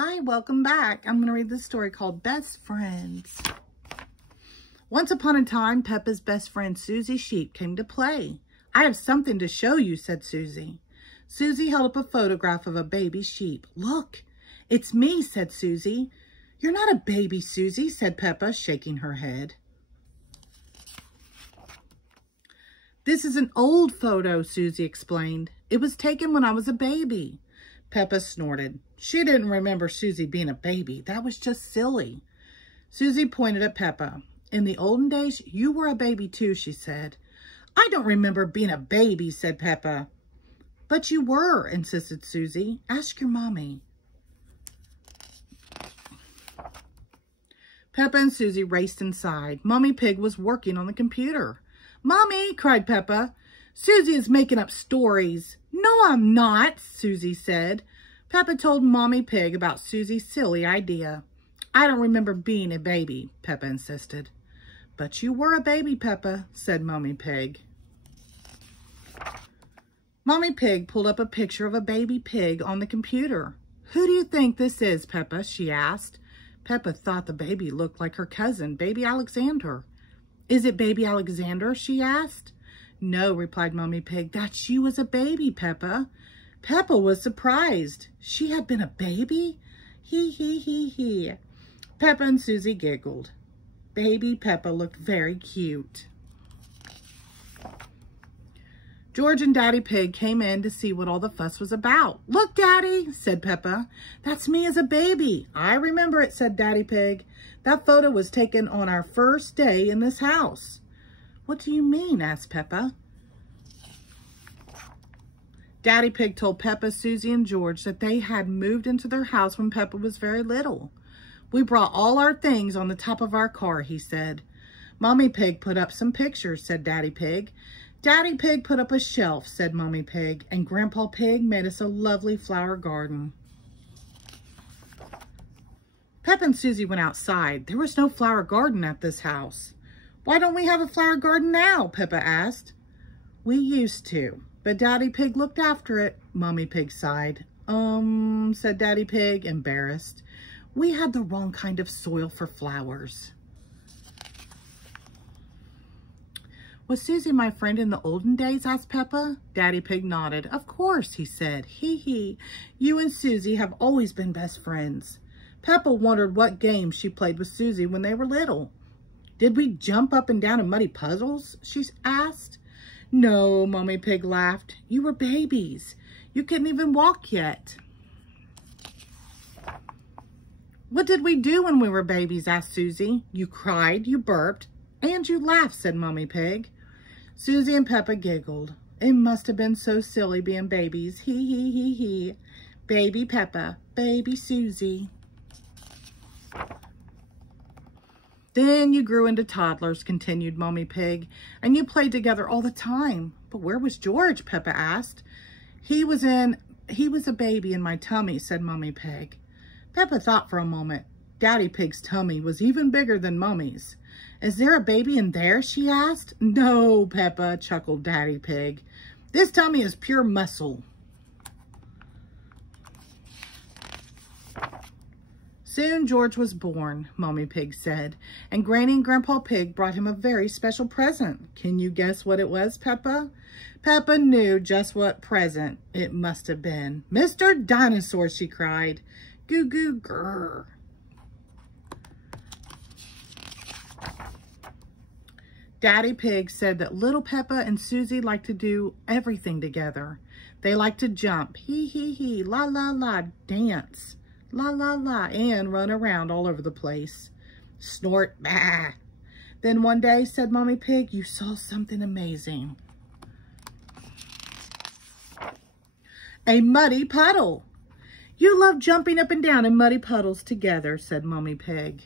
Hi, welcome back. I'm going to read this story called Best Friends. Once upon a time, Peppa's best friend Susie Sheep came to play. I have something to show you, said Susie. Susie held up a photograph of a baby sheep. Look, it's me, said Susie. You're not a baby, Susie, said Peppa, shaking her head. This is an old photo, Susie explained. It was taken when I was a baby. Peppa snorted. She didn't remember Susie being a baby. That was just silly. Susie pointed at Peppa. In the olden days, you were a baby too, she said. I don't remember being a baby, said Peppa. But you were, insisted Susie. Ask your mommy. Peppa and Susie raced inside. Mommy Pig was working on the computer. Mommy, cried Peppa. Susie is making up stories. No, I'm not, Susie said. Peppa told Mommy Pig about Susie's silly idea. I don't remember being a baby, Peppa insisted. But you were a baby, Peppa, said Mommy Pig. Mommy Pig pulled up a picture of a baby pig on the computer. Who do you think this is, Peppa? She asked. Peppa thought the baby looked like her cousin, Baby Alexander. Is it Baby Alexander? She asked. No, replied Mommy Pig. That's you as a baby, Peppa. Peppa was surprised. She had been a baby? Hee, hee, hee, hee. Peppa and Susie giggled. Baby Peppa looked very cute. George and Daddy Pig came in to see what all the fuss was about. Look, Daddy, said Peppa. That's me as a baby. I remember it, said Daddy Pig. That photo was taken on our first day in this house. What do you mean? Asked Peppa. Daddy Pig told Peppa, Susie, and George that they had moved into their house when Peppa was very little. We brought all our things on the top of our car, he said. Mommy Pig put up some pictures, said Daddy Pig. Daddy Pig put up a shelf, said Mommy Pig, and Grandpa Pig made us a lovely flower garden. Peppa and Susie went outside. There was no flower garden at this house. Why don't we have a flower garden now? Peppa asked. We used to, but Daddy Pig looked after it, Mommy Pig sighed. Said Daddy Pig, embarrassed. We had the wrong kind of soil for flowers. Was Susie my friend in the olden days? Asked Peppa. Daddy Pig nodded. Of course, he said. Hee hee. You and Susie have always been best friends. Peppa wondered what games she played with Susie when they were little. Did we jump up and down in muddy puddles? She asked. No, Mommy Pig laughed. You were babies. You couldn't even walk yet. What did we do when we were babies? Asked Susie. You cried, you burped, and you laughed, said Mommy Pig. Susie and Peppa giggled. It must have been so silly being babies. Hee hee hee hee. Baby Peppa, baby Susie. Then you grew into toddlers, continued Mommy Pig, and you played together all the time. But where was George? Peppa asked. He was a baby in my tummy, said Mommy Pig. Peppa thought for a moment. Daddy Pig's tummy was even bigger than Mummy's. Is there a baby in there? She asked. No, Peppa, chuckled Daddy Pig. This tummy is pure muscle. Soon George was born, Mommy Pig said, and Granny and Grandpa Pig brought him a very special present. Can you guess what it was, Peppa? Peppa knew just what present it must have been. Mr. Dinosaur, she cried. Goo goo grrr. Daddy Pig said that little Peppa and Susie liked to do everything together. They liked to jump, hee hee hee, la la la, dance, la la la, and run around all over the place. Snort, bah. Then one day, said Mommy Pig, you saw something amazing. A muddy puddle. You love jumping up and down in muddy puddles together, said Mommy Pig.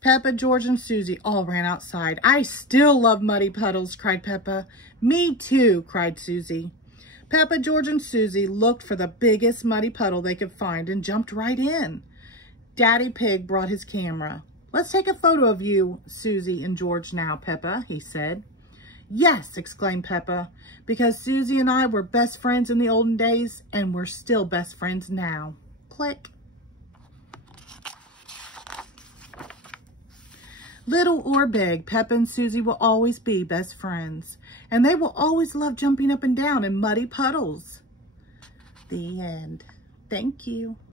Peppa, George, and Susie all ran outside. I still love muddy puddles, cried Peppa. Me too, cried Susie. Peppa, George, and Susie looked for the biggest muddy puddle they could find and jumped right in. Daddy Pig brought his camera. Let's take a photo of you, Susie, and George now, Peppa, he said. Yes, exclaimed Peppa, because Susie and I were best friends in the olden days, and we're still best friends now. Click. Little or big, Peppa and Susie will always be best friends, and they will always love jumping up and down in muddy puddles. The end. Thank you.